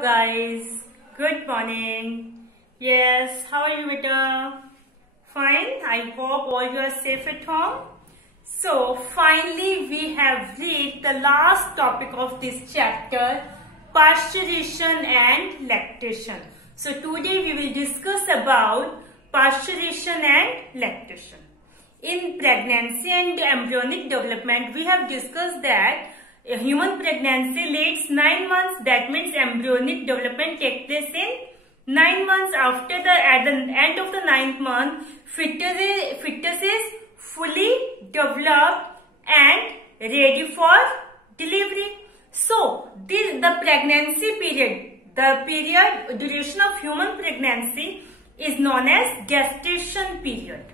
guys. Good morning. Yes, how are you, beta? Fine. I hope all you are safe at home. So finally we have reached the last topic of this chapter, pasteurization and lactation. So today we will discuss about pasteurization and lactation. In pregnancy and embryonic development, we have discussed that a human pregnancy lasts 9 months. That means embryonic development takes place in 9 months. At the end of the 9th month, fetus is fully developed and ready for delivery. So, the pregnancy period, the duration of human pregnancy is known as gestation period.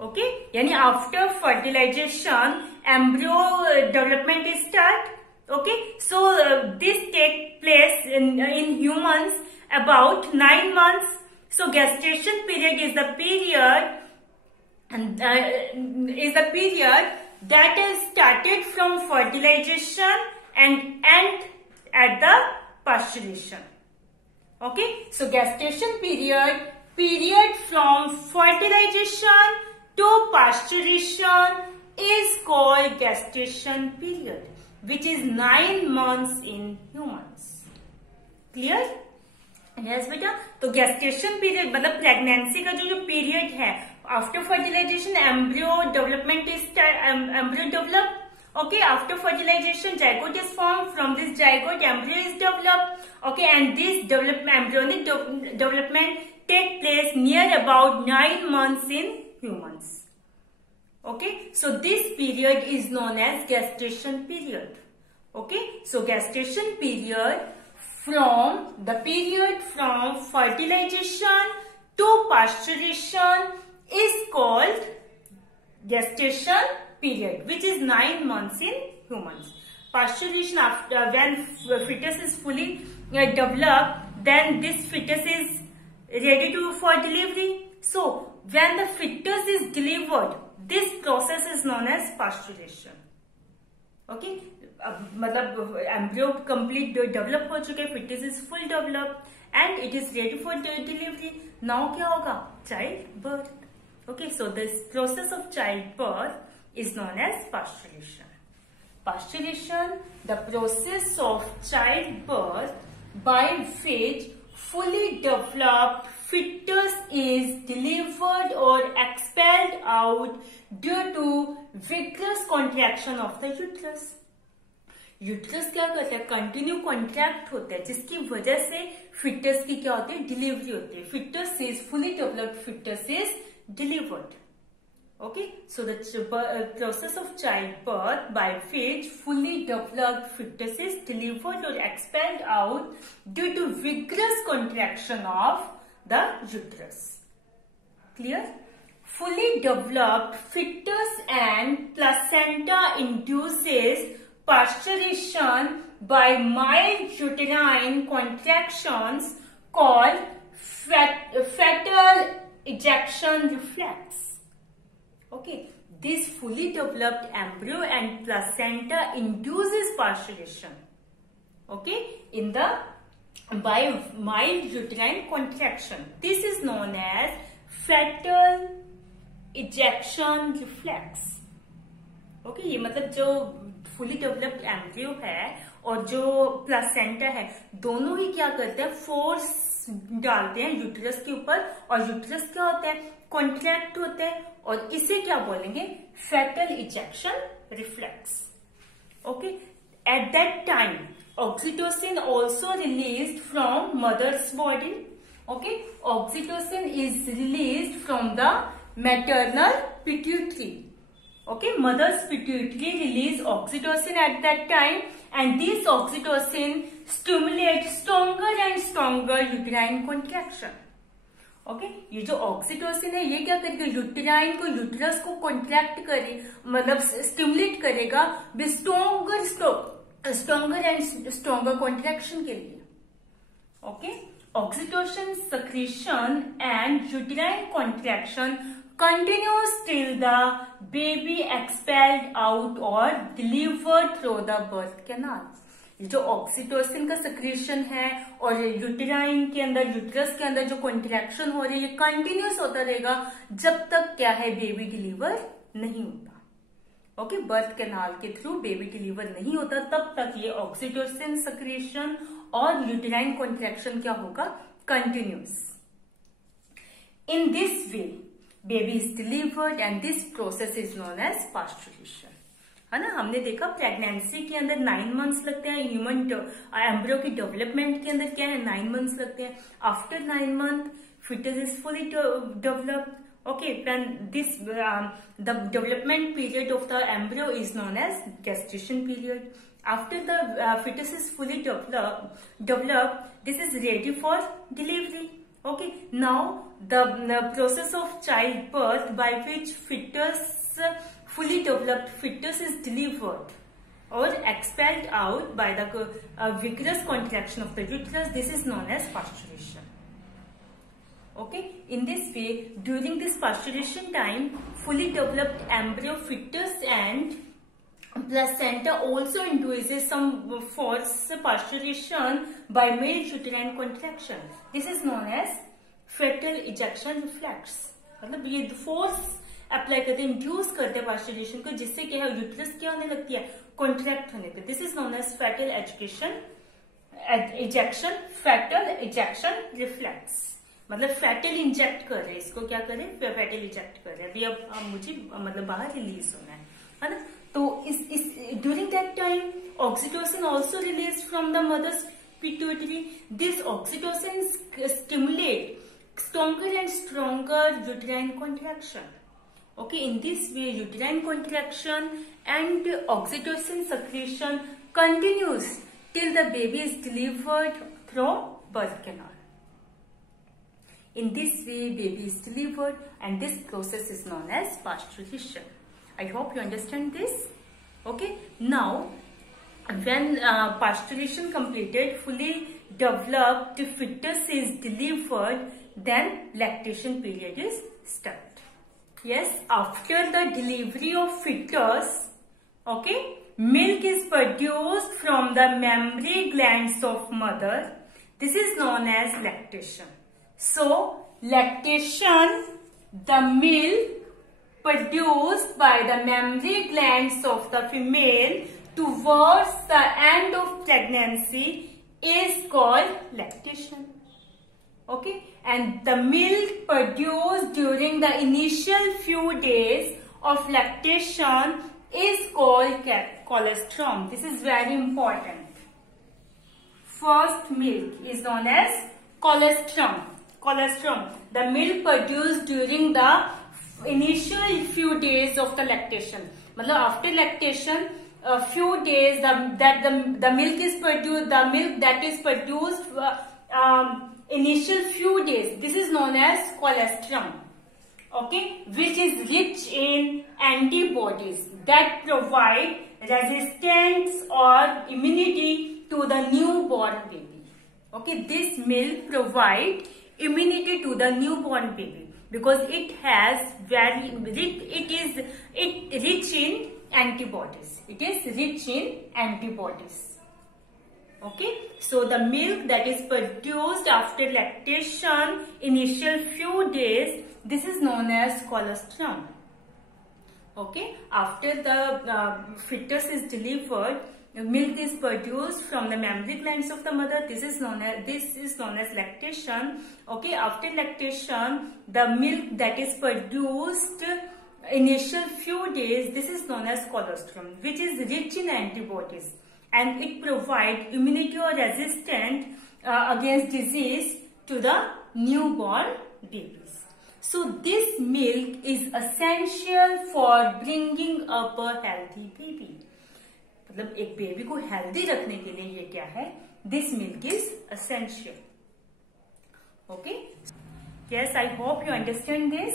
Okay, yani after fertilization, embryo development is start. Okay, so this takes place in humans about 9 months. So gestation period is the period that is started from fertilization and end at the pasteurization. Okay, so gestation period from fertilization to pasteurization is called gestation period, which is 9 months in humans. Clear? Yes बेटा, तो gestation period मतलब pregnancy का जो period है, after fertilization embryo development is embryo develop. Okay, after fertilization zygote is formed. From this zygote embryo is developed. Okay, and this embryonic development take place near about 9 months in humans. Okay, so this period is known as gestation period. Okay, so gestation period from fertilization to pasteurization is called gestation period, which is 9 months in humans. Pasteurization, after when fetus is fully developed, then this fetus is ready for delivery. So when the fetus is delivered, this process is known as pasteurization. Okay, मतलब embryo complete develop हो चुके, fetus is full developed and it is ready for delivery. Now क्या होगा? Childbirth. Okay, so this process of childbirth is known as pasteurization. Pasteurization, the process of childbirth by which fully developed fetus is delivered or expelled out due to vigorous contraction of the uterus. Uterus क्या करता है? Continue contract होता है, जिसकी वजह से foetus की क्या होती है? डिलीवरी होती है. Fetus is fully developed, fetus is delivered. Okay, so the process of childbirth by which fully developed fetus is delivered or expelled out due to vigorous contraction of the uterus. Clear? Fully developed fetus and placenta induces pasteurization by mild uterine contractions called fetal ejection reflex. Okay, this fully developed embryo and placenta induces pasteurization. Okay, by mild uterine contraction. This is known as fetal ejection reflex. Okay, ये मतलब जो fully developed embryo है और जो placenta है, दोनों ही क्या करते हैं? फोर्स डालते हैं यूट्रस के ऊपर, और यूट्रस क्या होता है? कॉन्ट्रैक्ट होता है, और इसे क्या बोलेंगे? Fetal ejection reflex. Okay, at that time oxytocin also released from mother's body. Okay, oxytocin is released from the maternal pituitary. Okay, mother's pituitary release oxytocin at that time, and this oxytocin stimulates stronger and stronger uterine contraction. Okay, ये जो oxytocin है ये क्या करेगा? Uterine को, uterus को contract करे, मतलब स्टिमुलेट करेगा with stronger and stronger contraction के लिए. Okay, oxytocin secretion and uterine contraction continues till the baby expelled out or delivered through the birth canal. जो ऑक्सीटोसिन का सिक्रीशन है और यूटेराइन के अंदर, यूट्रस के अंदर जो कॉन्ट्रैक्शन हो रही है, ये कंटिन्यूस होता रहेगा जब तक क्या है, बेबी डिलीवर नहीं होता। ओके, बर्थ कैनाल के थ्रू बेबी डिलीवर नहीं होता, तब तक ये ऑक्सीटोसिन सिक्रीशन और यूटेराइन कॉन्ट्रैक्शन क्या होगा, continuous. In this way baby is delivered and this process is known as parturition, है ना। हमने देखा प्रेगनेंसी के अंदर 9 मंथ्स लगते हैं, ह्यूमन एम्ब्रियो की डेवलपमेंट के अंदर क्या है, 9 मंथ्स लगते हैं। After 9 month fetus is fully developed. Okay, when this the development period of the embryo is known as gestation period. After the fetus is fully developed, this is ready for delivery. Okay, now the process of childbirth by which fetus, fully developed fetus is delivered or expelled out by the vigorous contraction of the uterus, this is known as parturition. Okay, in this way, during this parturition time, fully developed embryo, fetus and placenta also induces some forced parturition by male uterine contraction. This is known as fetal ejection reflex. मतलब ये force apply करते हैं, induce करते हैं पास्चुरेशन को, जिससे क्या है, यूट्रस क्या होने लगती है, कॉन्ट्रैक्ट होने लगती है। This is known as fetal ejection, fetal ejection reflex. मतलब फेटल इंजेक्ट कर रहे हैं, इसको क्या करें, फेटल इंजेक्ट कर रहे हैं, अभी अब मुझे मतलब बाहर रिलीज होना है ना। तो इस during that time oxytocin also release from the mother's pituitary. This oxytocin stimulate stronger and stronger uterine contraction. Okay, in this way uterine contraction and oxytocin secretion continues till the baby is delivered through birth canal. In this way baby is delivered and this process is known as parturition. I hope you understand this. Okay, now when parturition completed, fully developed fetus is delivered, then lactation period is started. Yes, after the delivery of fetus, okay, milk is produced from the mammary glands of mother. This is known as lactation. So, lactation, the milk produced by the mammary glands of the female towards the end of pregnancy is called lactation. Okay, and the milk produced during the initial few days of lactation is called colostrum. This is very important. First milk is known as colostrum. Colostrum, the milk produced during the initial few days of the lactation. मतलब after lactation, a few days the milk is produced. The milk that is produced initial few days, this is known as colostrum. Okay, which is rich in antibodies that provide resistance or immunity to the newborn baby. Okay, this milk provide immunity to the newborn baby because it has rich in antibodies. It is rich in antibodies. Okay, so the milk that is produced after lactation initial few days, this is known as colostrum. Okay, after the fetus is delivered, milk is produced from the mammary glands of the mother. This is known as lactation. Okay, after lactation, the milk that is produced initial few days, this is known as colostrum, which is rich in antibodies. And it provides immunity or resistance against disease to the newborn babies. So this milk is essential for bringing up a healthy baby. मतलब एक baby को healthy रखने के लिए ये क्या है, this milk is essential. Okay? Yes, I hope you understand this.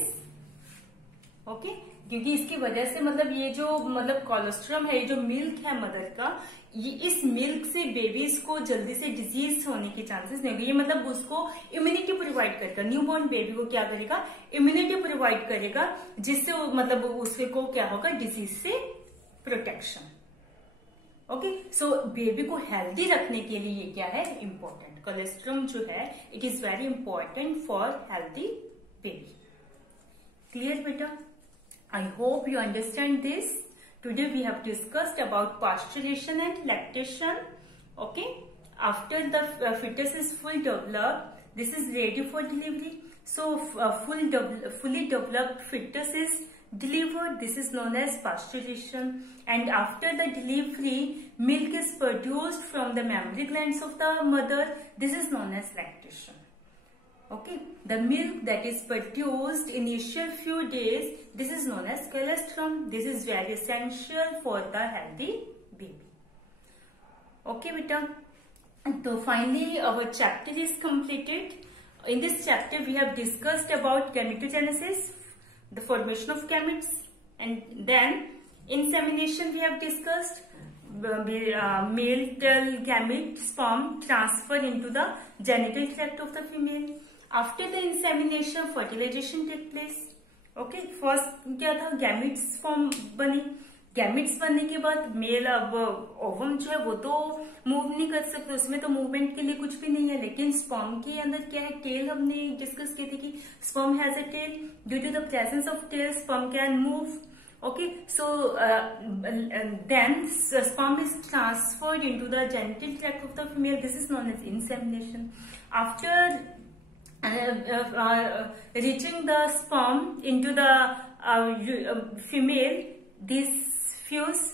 Okay? क्योंकि इसकी वजह से मतलब ये जो मतलब कोलेस्ट्रम है, ये जो मिल्क है मदर का, ये इस मिल्क से बेबीज को जल्दी से डिजीज होने के चांसेस नहीं होंगे। ये मतलब उसको इम्यूनिटी प्रोवाइड करेगा, न्यूबॉर्न बेबी को क्या करेगा, इम्यूनिटी प्रोवाइड करेगा, जिससे मतलब उसको क्या होगा, डिजीज से प्रोटेक्शन। ओके, सो बेबी को हेल्दी रखने के लिए ये क्या है, इंपॉर्टेंट. कोलेस्ट्रॉल जो है it is very important for healthy baby. Clear बेटा? I hope you understand this. Today we have discussed about pasteurization and lactation. Okay. After the fetus is fully developed, this is ready for delivery. So fully developed fetus is delivered. This is known as pasteurization. And after the delivery, milk is produced from the mammary glands of the mother. This is known as lactation. Okay, the milk that is produced initial few days, this is known as colostrum. This is very essential for the healthy baby. Okay, beta. So finally, our chapter is completed. In this chapter, we have discussed about gametogenesis, the formation of gametes, and then insemination. We have discussed male gamete sperm transfer into the genital tract of the female. After the insemination, fertilization take place. Okay, first क्या था, gametes form बनी. Gametes बनने के बाद mail अब ovum जो है वो तो मूव नहीं कर सकते, उसमें तो मूवमेंट के लिए कुछ भी नहीं है. लेकिन स्पर्म के अंदर क्या है, टेल हमने डिस्कस की थी कि sperm has a tail. Due to the presence of tail sperm can move. Okay, so then sperm is transferred into the genital tract of the female. This is known as insemination. After reaching the sperm into the female, these fuse.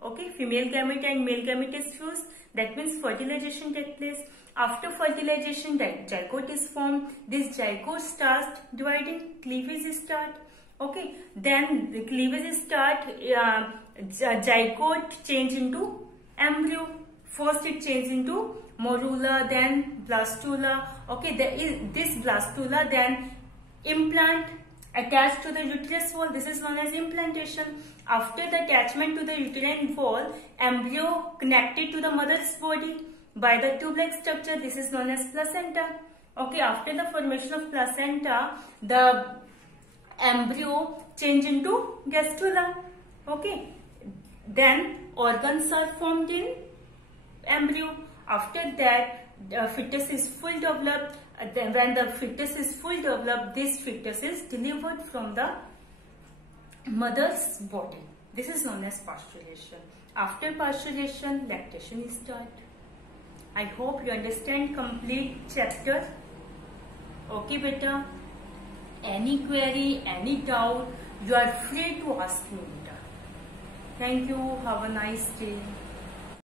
Okay, female gamete and male gamete is fused. That means fertilization takes place. After fertilization, zygote is formed. This zygote starts dividing. Cleavage start. Okay, then the cleavage start. Zygote change into embryo. First it changes into morula, then blastula. Okay, this blastula then implant attached to the uterus wall. This is known as implantation. After the attachment to the uterine wall, embryo connected to the mother's body by the tube-like structure. This is known as placenta. Okay, after the formation of placenta, the embryo change into gastrula. Okay, then organs are formed in embryo. After that, the fetus is fully developed. Then when the fetus is fully developed, this fetus is delivered from the mother's body. This is known as pasteurization. After pasteurization, lactation is start. I hope you understand complete chapter. Okay, beta. Any query, any doubt, you are free to ask me, beta. Thank you. Have a nice day.